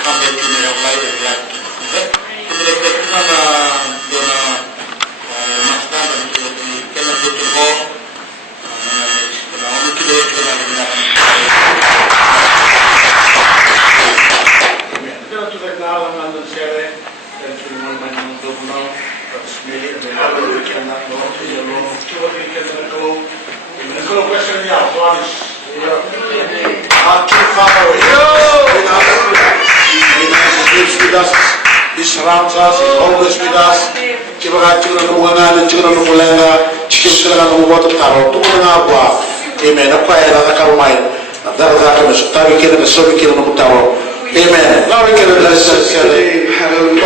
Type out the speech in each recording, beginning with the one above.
can't let you have life and life. Okay? So the question of master cannot go to home. Only to the He surrounds us, He's always with us. Amen. Amen. Now we can bless us. Yeah.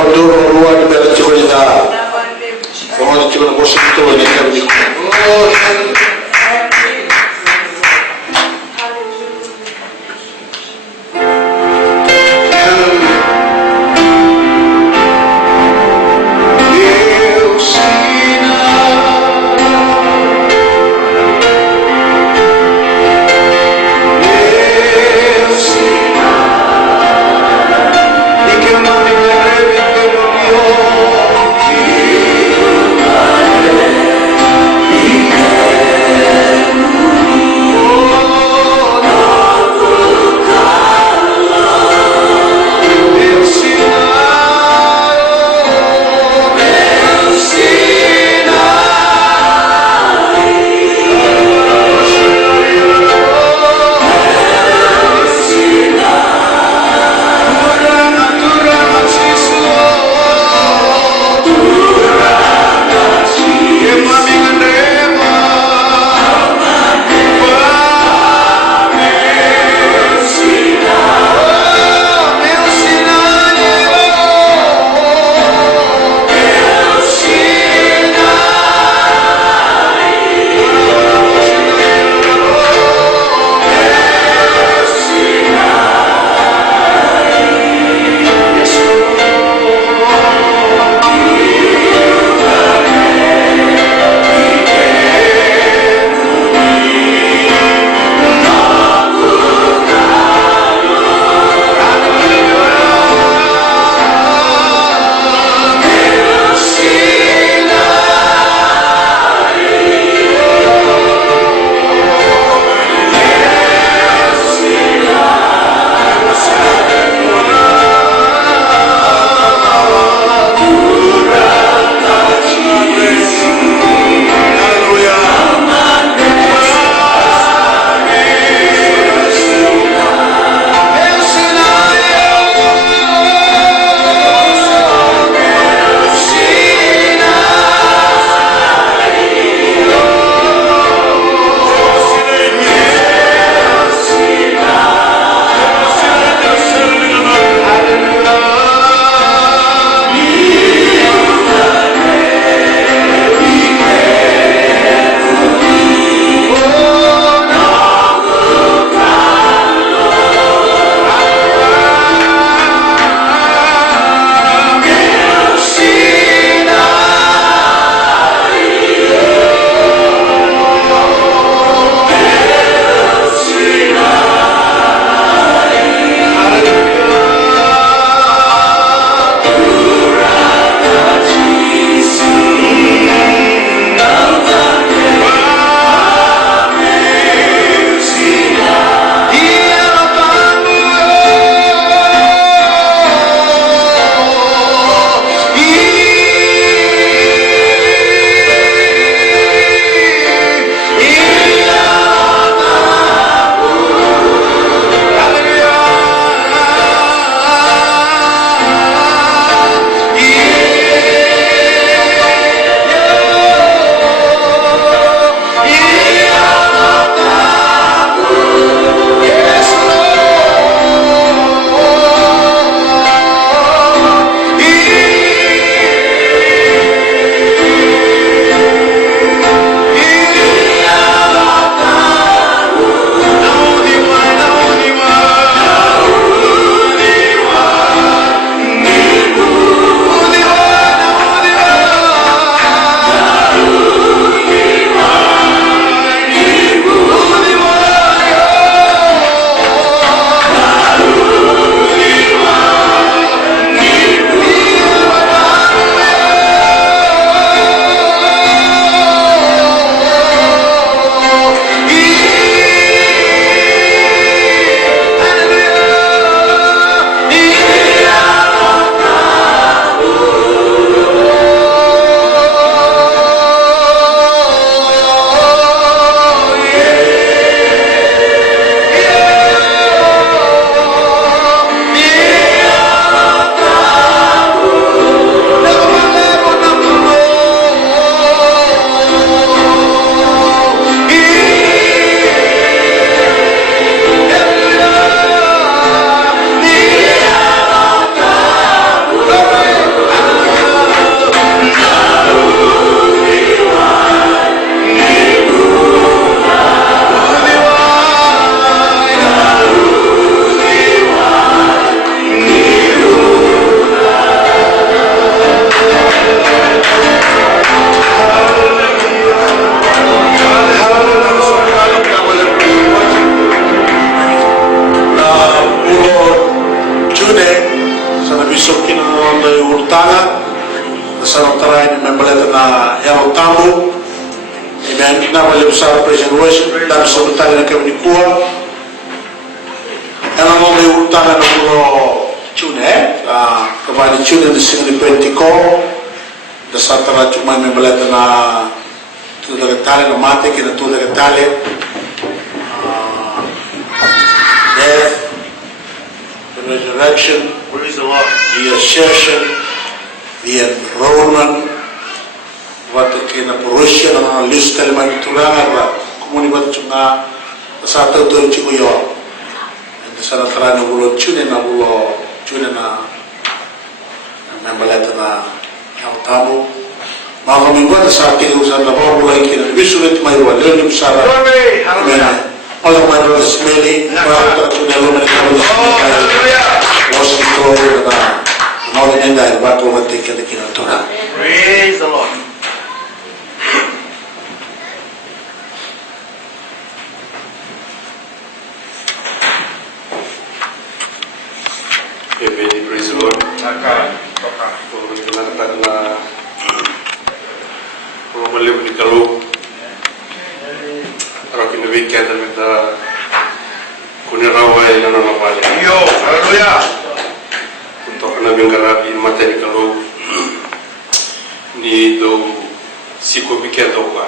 Bishop Kinarondo Urtana, the Sanotara, Membaleta na Yao Tambo, and now we'll have President Worship, that's the Battalion Kavanikua, and I'm on the Urtana no tune, provided tune in the Singing Pentico, the Satara to my Membaleta na to the Italian Matic and to the Italian death, the resurrection, Praise the Lord. the assertion, the enrollment, what the kind of Russia and list element to run, community to na sa to yo, and the Sanatara no tune na Membaleta na Yautamo. Mga kamingwa sa ating usan na mga ikin visually may wala yung sara. All of my brothers smelly, para to never make was control na more than that but overtake the kinatura. Praise the Lord. Amen. Praise the Lord. Romalim di kalau rakin the weekend with the kunirawa na namawali. Yo, hallelujah. Untuk na bingara in materi kalau ni do siko weekend oka.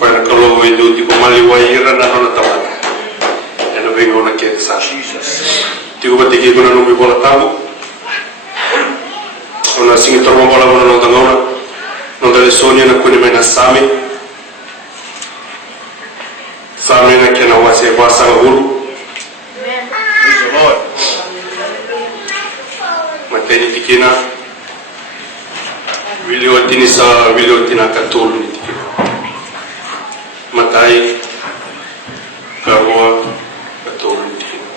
Kaya kalau itu di pemali waira na nona taman. Ano bingo na kaya sa Jesus. Tigo ba tigi ko na nung bibola tabo. Ona singi tormo bola ko na nung tangona. Nung dali sonia na kuni may nasami. Sami na kinawasi basa ng hulu. Praise the Lord. Mateni tikina. Wilio tina katulu ni tikina. Matai kawa katulu ni tikina.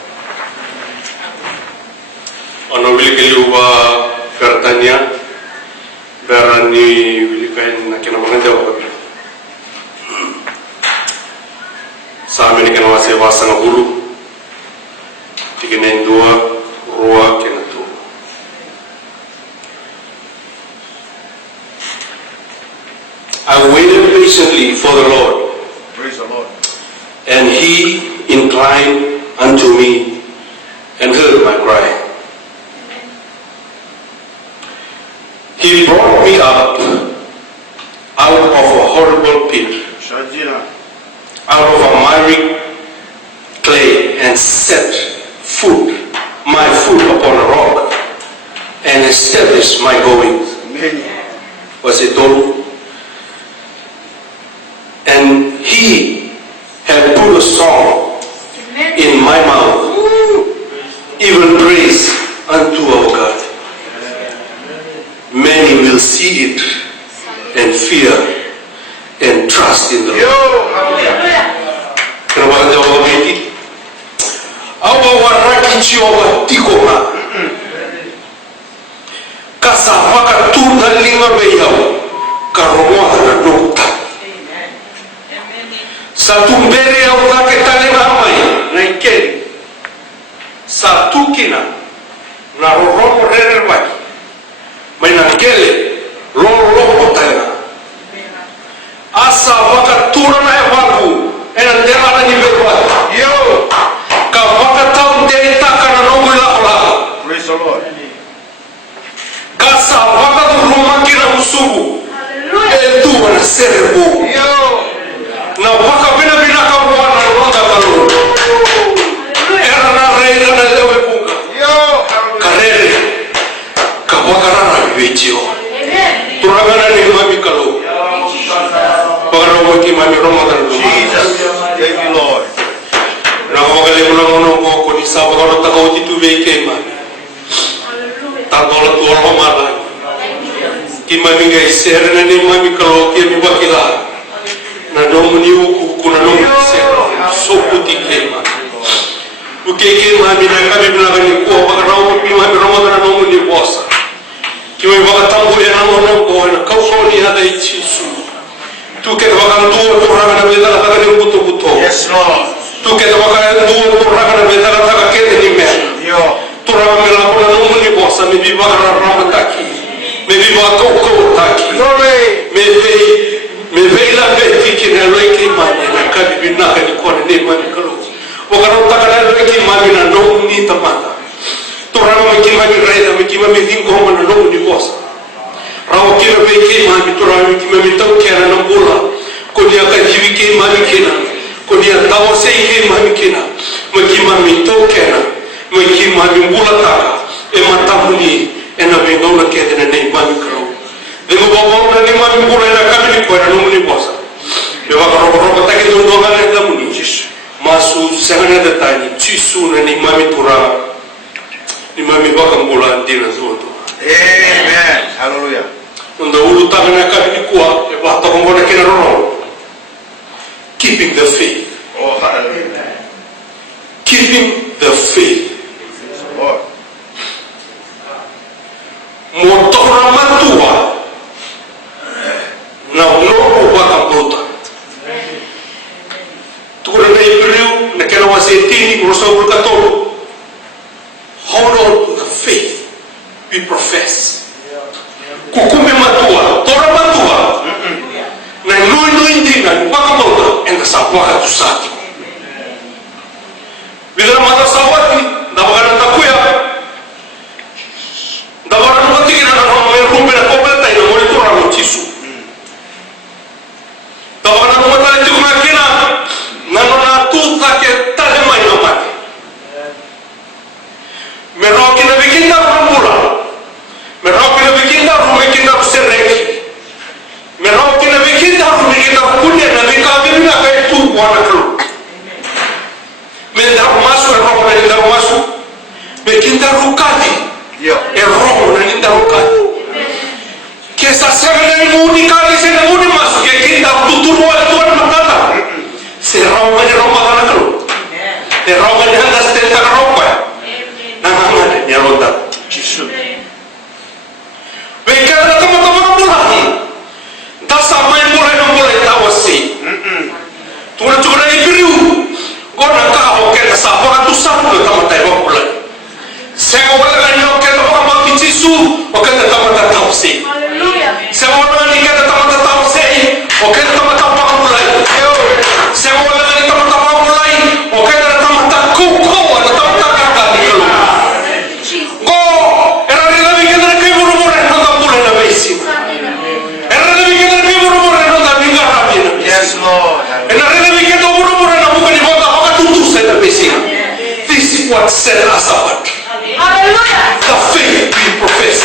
Ono wili keliuwa kartanya. Berani wili kain na kinamanganda wakabi. Sami ni kinawasi basa ng hulu. Tikina indua ruwa kinatu. I waited patiently for the Lord, Praise the Lord. and He inclined unto me and heard my cry. He brought me up out of a horrible pit, Shajira. out of a miry clay, and set my foot upon a rock, and established my goings. Amen. Was it all? And He had put a song in my mouth, even praise unto our God. Many will see it and fear and trust in the Yo, Lord. hallelujah. Kenapa kita orang ini? Awa waraki ciawa tikoma. Kasapa katurna lima beyau karomoa na nota. Satu mbere au lake tali ramai na ikeni. Satu kina na roromo rere waki. Mainangele lolo tala. Asa wakatura na ewaku ena ndela na niverwa. Yo. Ka wakatau ndeli taka na nongu la ola. Praise the Lord. Kasa wakatu rumaki na musugu. Etu wana serebo. Yo. Na waka bina ka wana ronda kalu. Era na reina na lewe bunga. Yo. Karere. Ka wakarana bichio. Turagana ni mami kalu. Pagano waki mami Ramadan. Jesus. Thank you, Lord. Na wakale ulang ko ni sa pagano takau titu beke mami. Tantola tuwa mala. Ki mami ngai serena ni mami kalu ki mi bakila. Na domu ni uku kuna domu serena. So puti kema. Ukeke mami na kami binagani kuwa pagano mi mami Ramadan na domu ni bosa. Ki mami bakatambu ya namono ko na kausoni hada ichisu. Tu que vakantu turanga na vedala taka ni buto. Yes, Lord. Tu que vakantu turanga na vedala taka kete ni me. Yo. Turanga mela kuna domu ni bosa. bosa me viva rama taki. Me viva koko taki. Me vei la veti ki na loiki mani na kabi binaka ni kone ne mani kalo. O karo taka na loiki mani na no ni tamata. Torama me ki mani reida me ki mani dingo homa na no ni bosa. Rao ki me vei ki mani torama me ki mani tau kera na bula. Konia ka jivi ki mani kina. Konia tawa sei ki mani kina. Me ki mani tau kera. Me ki mani bula taka. E matamuni e na vengauna kete na nei mani karo. Dengo bawa na ni mami pura na kami ni kuera no muni bosa. Me va roba taki do do ngane da muni jis. Masu sengane da tani chisu na ni mami pura. Ni mami ba kambula ndina zoto. Amen. Hallelujah. Unda ulu tanga na kami ni kuwa e ba ta kombona kena rono. Keeping the faith. Oh, hallelujah. Keeping the faith. Lord. Motora matua. Na unopo waka bota. Tukura na Ibriu, na kena wasetini, kurosa urukatolo. Hold on to the faith we profess. Kukume matua, tora matua. Na nui ndina, waka bota, enda sapwaka tusati. Bila mata sawati, ndabagana takuya. Ndabagana matikina na rumbe na kopeta ina monitora no tisu. Tabana no mata tu makina nanona tu take tale mai no mate. Me roki na vikinda rumbula. Me roki na vikinda rumekinda sereki. Me roki na vikinda rumekinda kunya na vikabi na kai tu wana kru. Me ndar masu e roki na ndar masu. Me kinda rukati. E roki na ndar rukati. Que essa serra é única, essa é única, mas que aqui está tudo no alto na mata. Se rouba de roupa na cru. Se rouba de anda se tenta roupa. Na mama de roupa. Jesus. Vem cá, na toma pula. Da sama yang mulai nomulai tahu sih. Tuan juga ni beriu. Gora kau kita sapa tu sapa tu tamat tahu pula. Saya orang yang kita orang mati Yesus, orang tamat tahu sih. Se wala ni kada tamata taw sei o kada tamata pa mulai se wala ni tamata pa mulai o kada tamata ku wala tamata ka ni go era ni vi kada ke buru buru no da buru na besi era ni vi kada ke buru buru no da binga rabina Yes, Lord. era ni vi kada buru buru na buka ni bota hoka tutu se da besi. This is what set us apart. Hallelujah. The faith we profess.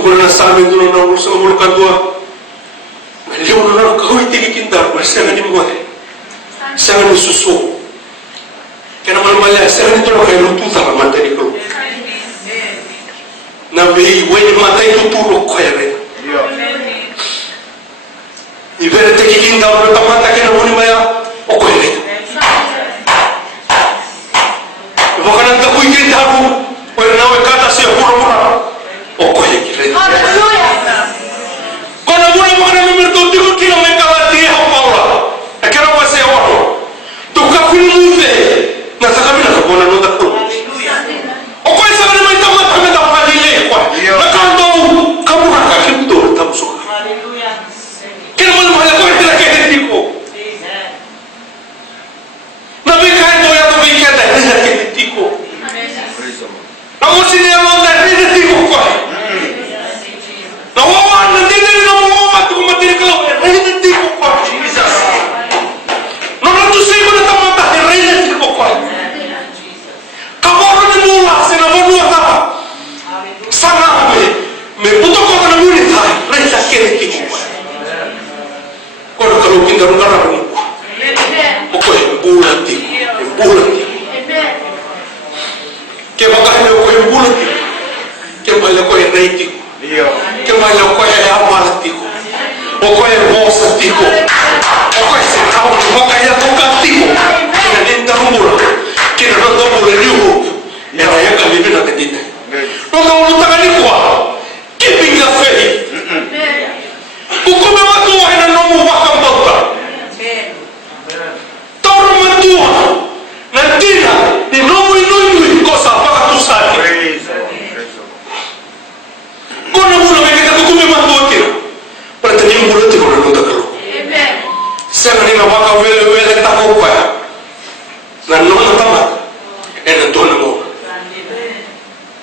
Tukuna na sa amin doon na urusan ng mulukan doon. Maliw na lang kawin tigikindar. Siya nga ni mo eh. Siya nga ni suso. Kaya naman malaya, siya nga nito na kayo lututan ang matay ni Kalo. Na way ni matay tutulog kaya rin. Ibera tigikindar na tamata kaya naman ni Maya. O kaya rin. Baka nang takoy kindar mo. Kaya nawe kata siya pura-pura. O kaya rin. Kung mula mga namirtuti ko may kawati ako paula. Ay kaya naman siya ako. Tukak pinumute. Nasa kami nakabunan ng taklo. O kaya sa kanila may tamat kami na palili. Nakantaw kamura ka. Kinto. Tapos ka. Kaya naman mahal ako yung pinakahindi ko. Nabikain mo yan ang weekend ay pinakahindi ko. Namusin niya mo na pinakahindi ko ko. Nawawan na din na mawawan kung matirikaw. Pinakahindi ko ko. Jesus. Nanatusay ko na tamata. Pinakahindi ko ko. Kamoro ni mula. Sinabanuwa na. Sana may puto ko na ngunit tayo. Pinakahindi ko ko. Kung nakalukin na rin karami ko. Okay, bulan di ko. Bulan di ko. Kaya magkahalaw ko yung bulan di ko. Kaya mahalaw ko yung naiti ko. Kaya mahalaw ko yung amalat di ko. O kaya yung bosat di ko. O kaya sinawag ko makaya ko kanti ko. Kinaninta mo mula. Kinananda mo rin yung hug. Yan ay ang kalibin natin dito. Nung naulutakan ni ko, keeping the faith. Kung kumamatuwa na namuwa kang bauta. Tauro matuwa na tira ni nomoy-noy ko sa pagkatusali. Kung namuna may kita kung kumamatuwa tira, para tanyong mula tira na nung takalo. Siya nga nila wakawele-wele tako kaya na nung natamat, eh nandoon na mo.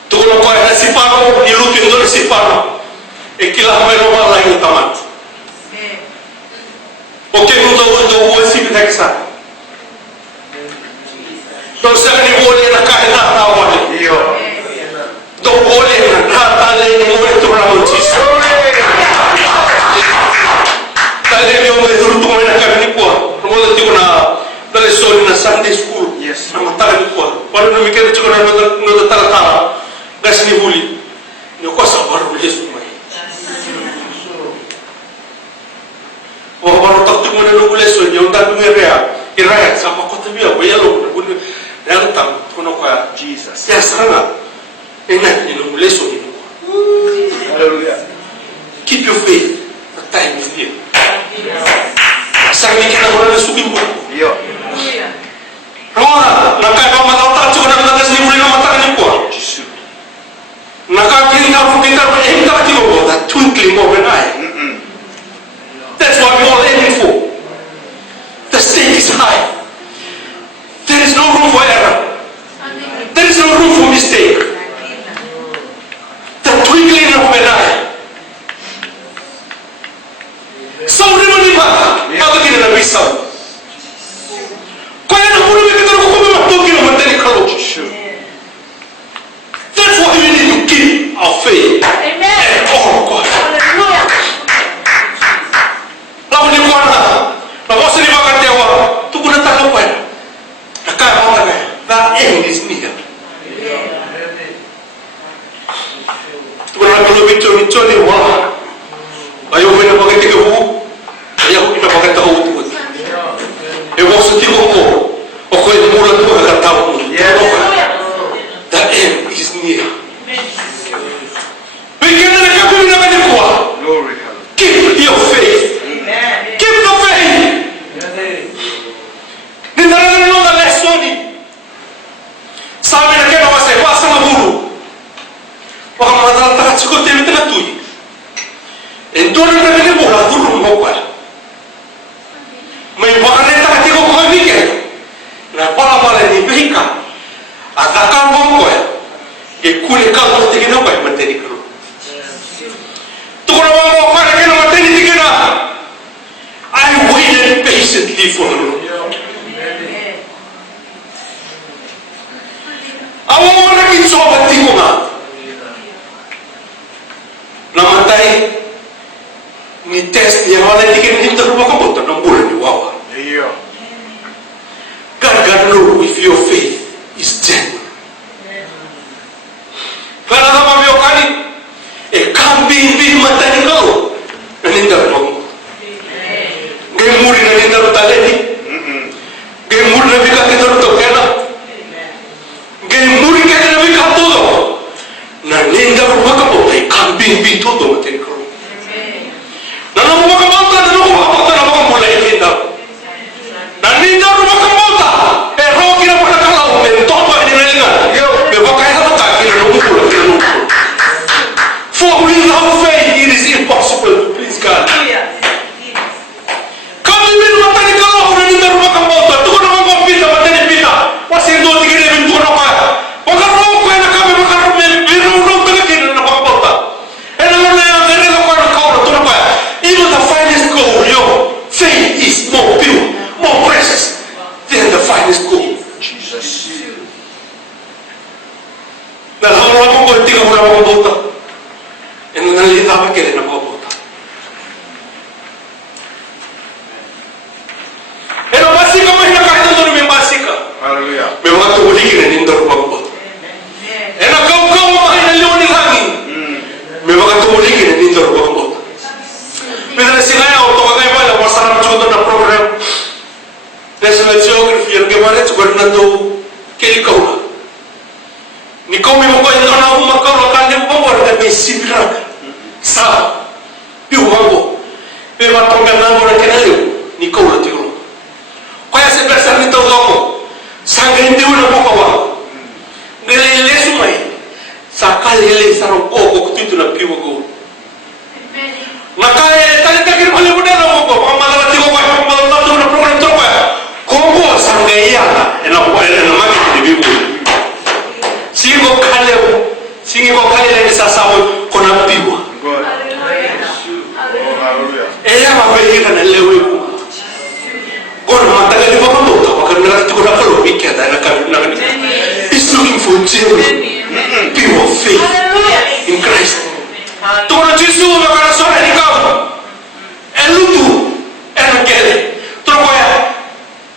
Tukul ko ay nasiparo, nilutin doon nasiparo. Ikilah may rumah lain tamat. Oke, untuk wasip heksa. Dosa ni boleh nak kahit na tawad. Do boleh nak tali ni mo ito na Jesus. Tali ni mo ito tu mo nak kami ko. Mo dito na dali soli na Sunday school. Yes. Na matala ni ko. Para no mikir ko na no tala. Gas ni huli. Ni ko sa baru Jesus. Wah baru tak tu mana lu boleh so yang tak mengeria, kira sama kau tu biar bayar lu, bukan yang tak tu nak kaya Jesus. Ya sana, ini lu boleh so ini. Hallelujah. Keep your faith. The time is near. Sangat kita orang suki buat. Iya. Rona, nak kaya mata otak cukup nak mata sini boleh mata ni kuat. Nak kaya kita berengkar kita buat, that twinkling of an eye. That's what we're all aiming for. The stake is high. There is no room for error. There is no room for mistake. The twinkling of an eye. Sauri menimpa. Apa kita nak bisa? Kau yang nak mula kita nak kau memang tu kita mesti kalau. That's why we need to keep our faith. Amen. And all God. Lawan ni kuana, lawan sini makan tewa, tu guna tak lupa. Nakay mau tak? That end is near. Tu guna kalau bincang ni wah, ayo kita pakai tiga buku, ayo kita pakai tahu tu. Ewa setiap buku, aku ini mula tu akan tahu. That end is near. Bikin mereka guna kan kuat. Keep your faith. Keep the faith. Nindara nino na lesoni. Sabi na kaya masay pasa na buru. Baka matataka chiko temi tena tui. Endora na kaya bola buru mo pa. May baka neta kati ko koi bigay. Na pala ni bihika. Ataka mo ko ya. Ikuli ka mo tigin na pa mateni ko. Tukura mo pa na kaya mateni tigin na. I waited patiently for the Lord. Awak orang ini sobat tikungan. ni test yang wala tikin ni terus bukan betul nak boleh diwawa. Iya. God know if your faith is genuine. Kalau kamu biokani, kambing mata ni kau, nanti dah mau. Gemuri nanti dah taleni, gemuri nanti kata dah tokena, gemuri kata nanti kata tu, nanti dah rumah kamu, kambing tu tu mati kau. Nanti rumah kamu tu, nanti rumah kamu tu, nanti kamu mulai kita. Nanti dah rumah kamu tu, roh kira pada kalau mentok ni nanti kan, bebakai kamu tak kira rumah kamu. For without faith it is impossible to please God. Kami minum mata ni kalau orang ini rumah kamu tu, tu kena kamu pita mata ni pita. Masih dua tiga dia minum apa? Maka roh kau nak kami maka minum roh belaki nak kamu tu. Enak yang ini kau nak kau tu apa? Even the finest gold, yo, faith is more pure, more precious than the finest gold. Jesus. Dan orang kamu tiga orang kamu tu. Yang nalita apa kira nak kau buat? Enak masih kamu hendak kata tu memang masih kah? Haleluya. Memang tu boleh kira ni ndor buat. Enak kau mahin naliwan ni lagi. Memang tu boleh kira ni ndor buat. Misalnya sinaya auto kagai bala masalah contoh na program National Geography yang kemarin juga nanti kiri kau lah. Ni kau memang kau yang nak rumah kau akan dia bawa dan sibrak. Sa, piu mambo, memang tongkat nama orang kenal ni kau lah tiru. Kau yang sebesar ni tahu kamu, sanggain dia udah mau kawan. Nilai lesumai, sakali nilai sarong kau tu nak piu kau. Nakai tadi takir balik muda nak kau, pamalah tiru kau, pamalah tu nak program tu kau. Kau sanggai ya, enak macam ni bibu. Singo kali lagi sasawal kau nak piu. Ella va a venir en el lewe. Orang mata kali bapak tu, bapak nak tu nak kalau mikir dah nak nak. Is looking for genuine, pure faith in Christ. Tu nak Jesus nak kena soal ni kau. Elu tu, elu kele. Terus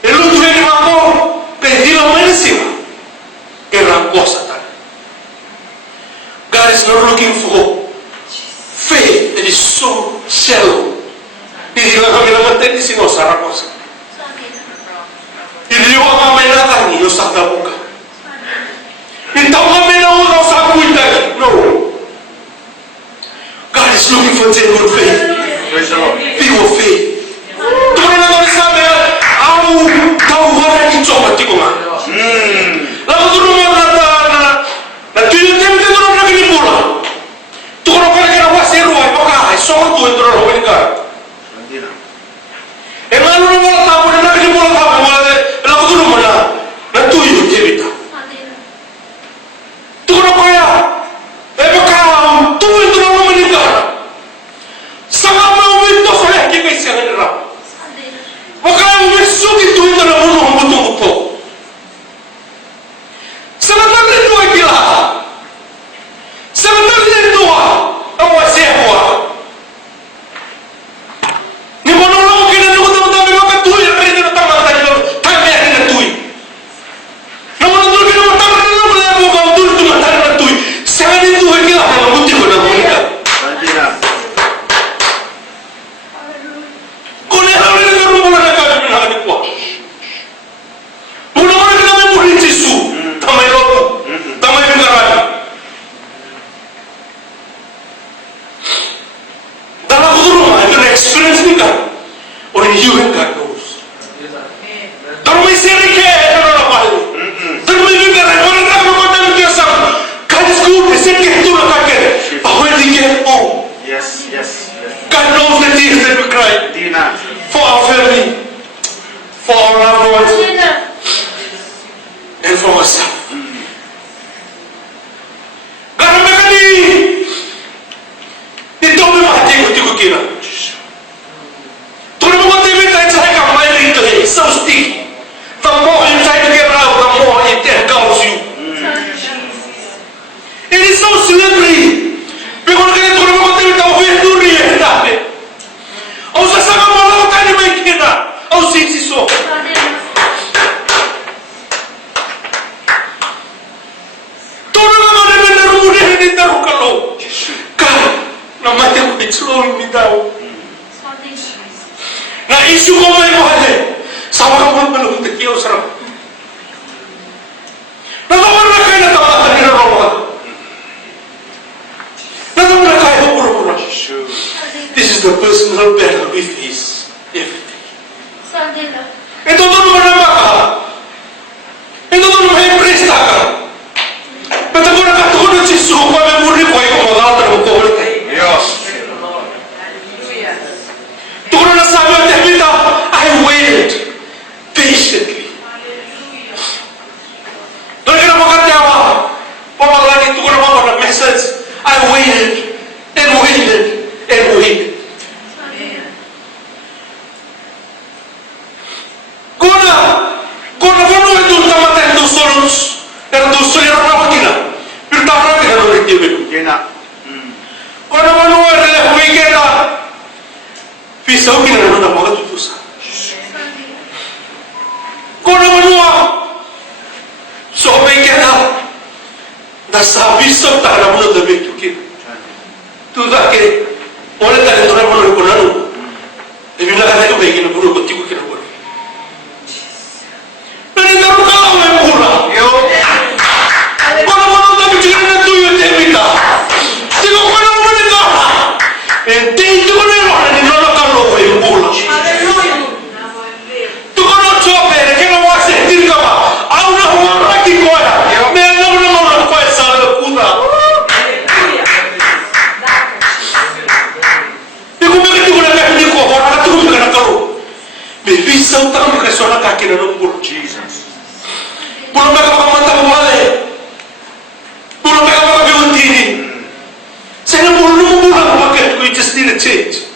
elu tu ni mampu pedir manusia. Kerana kuasa tak. God is not looking for faith that is so shallow. Hindi kami naman tayo di sinosara ko sa. Hindi ko kami natang iyo sa tabuka. Hindi kami naulaw sa apoy dahil. No. God is looking for genuine faith. Pure faith. Tumanin na kami sa amin, ako tawaran yung chomati ko nga. Lalu turun mo na tuyot-tuyot ka turun na kinipula. Turun ka na kinawasiru ay pagkahay. Sokot tuwin turun ako ni God. Emang lu mau tahu nak ni mau tahu lalu tu mana nak tuju cerita. Tu kenapa ya? Bekam tu itu nama menikah. Sangat mau itu saya kita siapa ni ram. Bekam besok itu nama orang betul-betul. Sebentar itu gila. Sebentar itu awak siapa? Ni mana for our family, for our loved ones, and for ourselves. Karena mereka di tahu mati aku kira. Tuhan membuat dia minta saya kembali itu so sticky. The more you try to get out, the more it engulfs you. It is so slippery. Because Tuhan membuat dia minta mate ko itsulong mi daw. Na isu ko may mahal sama ka mo malung tekiyo sarap. Natawa na kayo na tamatan ni Roma. Natawa na kayo puro-puro. This is the personal battle we face every day. Ito to naman ang maka. Ito to naman yung presta ka. Pero kung nakatukoy ng Jesu, pamemuri ko ay kumagata ng kukulit ay. Tukuro na sabi ang David, I waited patiently. Doon ka na makatyawa. Pamalani, tukuro naman ako ng message. I waited and waited and waited. Kuna itu tamatay dos solos. Pero dos solos na makina. Pero tapos na kaya ulit yung Kena. kuna rele humikera. Pisaw kina naman ang mga tutusa. Kuna so humikera. Nasa pisaw tayo na muna dabi tukin. Tuda ke. Ulit tayo ito na muna kunano. Ibig na kaya may kinabuno ko tigo kinabuno. Nandaro ka lang may mula. Kung naman ang tabi siya na tuyo, Devita. Tigo ko na muna nito. Hindi ko na yung nandaro ka lang may mula. Tuko na chope, kaya mo asentin ka ba? Ako na humaraki ko ya. May alam na mga kwa sa lakuta. Tigo ko na kaya hindi ko. Nakatuko ka na karo. May visa utang makasona kakina ng mula. Jesus. Belum mereka mantap boleh, belum mereka pakai untini. Saya belum pulang pakai, we just need a change.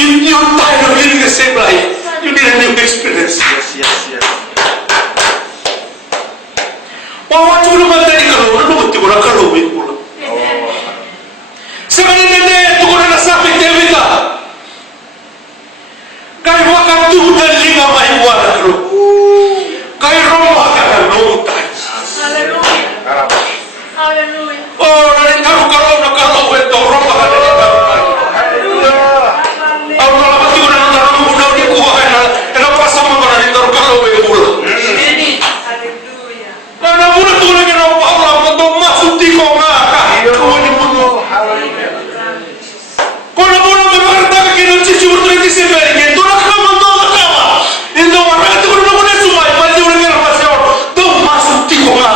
You're tired of living the same life. You need a new experience. Yes. Wawan cuma mantap kalau, lu mesti kurang kalau pulang. Sebenarnya tu kurang nasab kita. Kaya makan tu dan lima mai buat kalau. Kaya Roma kaya nontai. Oh, nari tahu kalau itu Roma kaya nontai. Aku malah pasti udah nonton udah di kuah enak pas sama nari tahu kalau pula. Karena bulan tu lagi Roma Allah untuk masuk di koma. Kau ni bunuh. Kau nak bunuh memang tak kena cuci bertulis di sini. Itu nak kamu tahu tak? Itu orang itu kena bunuh semua. Mati orang yang masih orang. Tu masuk di koma.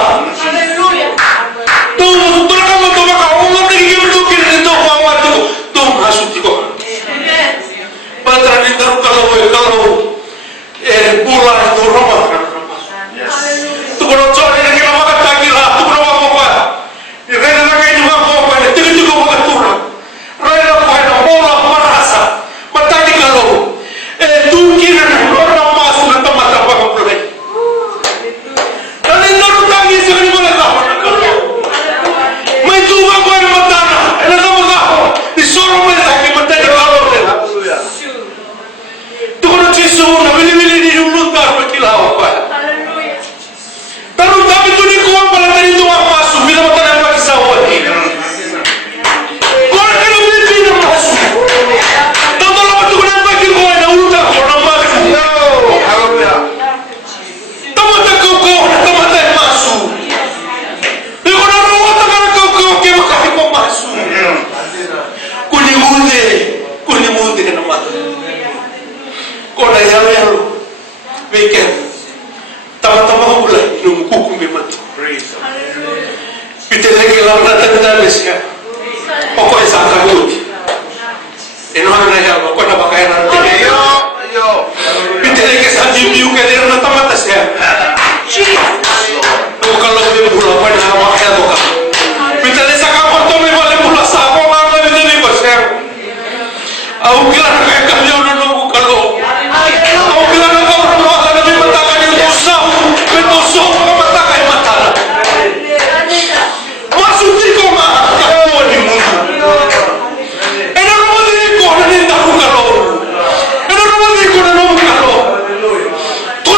Tu berkamu tu maka orang pergi bertukar itu bawa tu. Tu masuk di koma. Padahal itu kalau bulan itu Roma kan. Tu kalau cari lagi lama kata gila. Tu kalau apa? Rela lagi juga apa? Tiga makan turun. Rela apa? Bola merasa. Mata di kalau. Tu kira orang masuk ke tempat apa kau boleh. Dan itu tangi sekali boleh tahu. Mai tu aku yang mata. Enak sama tahu. Disuruh mereka mata di kalau. Tu kalau Yesus nak beli di mulut tak berkilau apa. Pero tapi tu ni kuat pala tadi tu masuk bila mata nak bagi sawat. Kau nak kena beli nak masuk. Tahu lama tu nak bagi kau ada urutan kau nak masuk. Tahu tak kau nak masuk. Kau nak rumah tak nak kau makan kau masuk. Kuni muda kena masuk. Kau dah yang weekend. Tama-tama ko lang, numukukum may mati. Pitilagi lang natin dalis ka. Ako ay sa kaluti. Inuhan na yan, ako na baka yan natin. Pitilagi sa dibiyo ka din na tamatas yan. Ako kalau may mula pa na makaya to ka. Pitilagi sa kaporto may mali mula sa ako nga nga nito ba sir? Ako kila na kaya kamyo na nung kalo. Ako kila na kaporto mo ka na may matakan yung dosaw. May dosaw ka matakan yung matala. Masuk di ko makakakuha ni mundo. E non lo dico, non è da kalo. E non lo dico, non lo kalo. Tu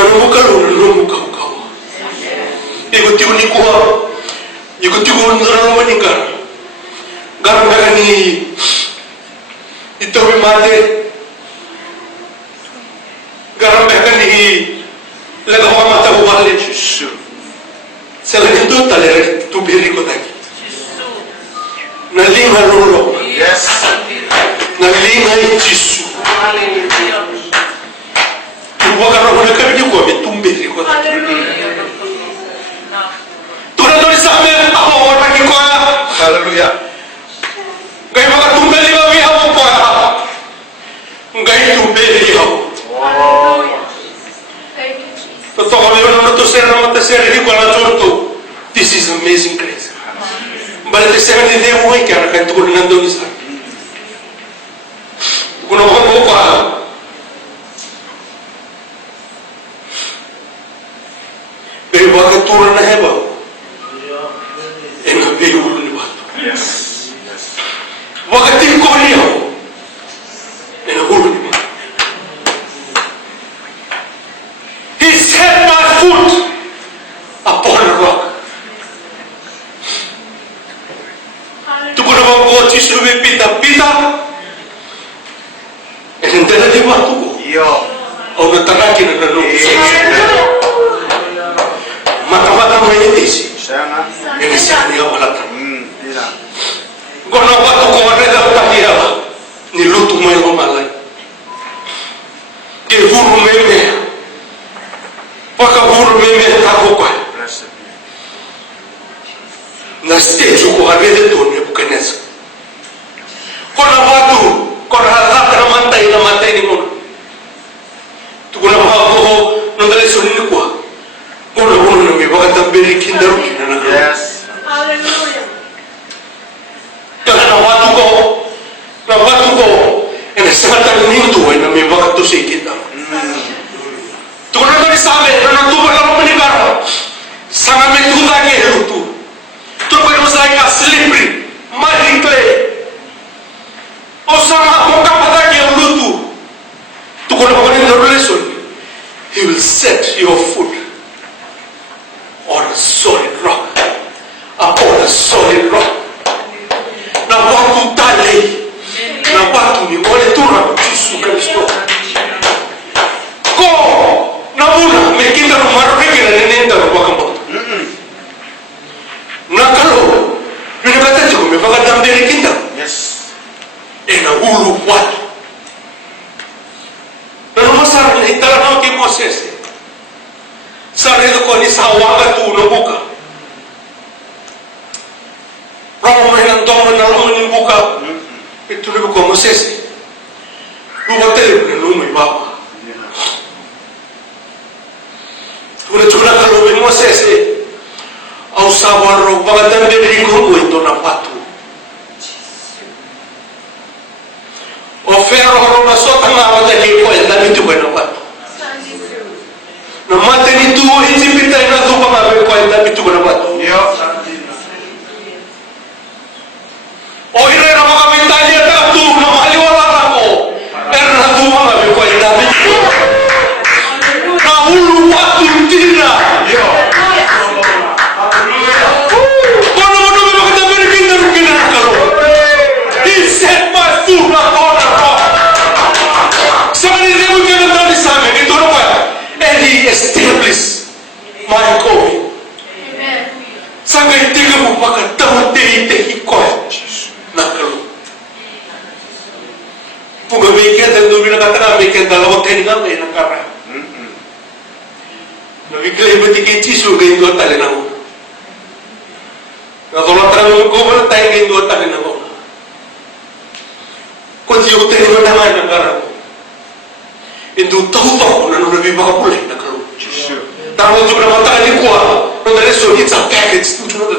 Nanomuka ukawa. Ikuti unikuwa. Ikuti unikuwa nikara. Gara ni ito mate. Gara ni laga mata wale. Selain itu taler tu beri ko taki. Nalinga lolo. Yes. Nalinga Yesu. Wakana wale kabidi ko betumberi ko taki. Tunatori same ako wala ko. Hallelujah. Gay mga tumberi ba wi ako ko. Gay tumberi ako. This is amazing grace. But the 70 day way kaya kahit ko nandun isa. Kung ako mo pa, pero bakit turan na heba? Nabi ulo ni bato. Bakit din ko niya? Ulo ni bato. He set my foot upon a rock. Tuko na mga kotsi suwi pita-pita. Hindi na di ba tuko? O nataraki na nanong sa mata-mata may itisi. Yang siya niya wala ka. Kung ano ba tuko na daw takiya, niluto mo yung malay. Kivuro meme. Pakavuro meme tako kwa. Na stage ko arede to ne bukanesa. Kona watu, kona hata na mantai ni mono. Tukuna hapo nondale sunini kwa. Kona wono na mebaka tamberi kindaru kinana. Yes. Hallelujah. Kana na watu ko ena sata ni tu na mebaka to sekita. Tukuna to sabe na tu ba na penikara. Sama metuda ke rutu. Tu podemos like a slippery, muddy clay. O sama hoka pada ke rutu. Tu kuna pa ni revelation. He will set your foot on a solid rock. Upon a solid rock. Na watu tale. Na watu ni wale tura Yesu Kristo. Ko na una mekinda rumaro rekina nenda wakambo. Nakalo, minakata ko may pagkatambere kita. Yes. Na ulu watu. Na numasara na hitala na kay Moses. Sarili ko ni sawaga tu na buka. Ramo may nandong na ramo ni buka. Ito na ko Moses. Lumatel na lumay baba. Una kalo may Moses au sawarro pagkatambere ko ito na watu. O ferro horo na sota nga wata lipo el dami tu na watu. Na mate ni tu hizipita na tu pamabe ko el dami tu na watu. O ire na mga mentalya na tu na maliwala ako. Pero na tu pamabe ko el dami tu. Na ulu watu tira. Kono mo no pagkatambere kinda rukina na karo. He set my foot upon a rock. Somebody say we can do this time. Ito na ba? And he established my calling. Sangay tiga mo pagkatawag tehi ko. Nakalo. Kung gawin ka, dahil nakatanga, may kandalawa tehi nga, may nakara. Nabiglay ba tikay Jisu, gayin doon tali na mo. Natulatan mo ko ba tayo gayin doon tali na mo. Kung yung tehi mo naman nakara mo. Indo tahu-tahu na nung nabiba ka pulay nakalo. Tama ito na matali ko nung dali so it's a package. Ito na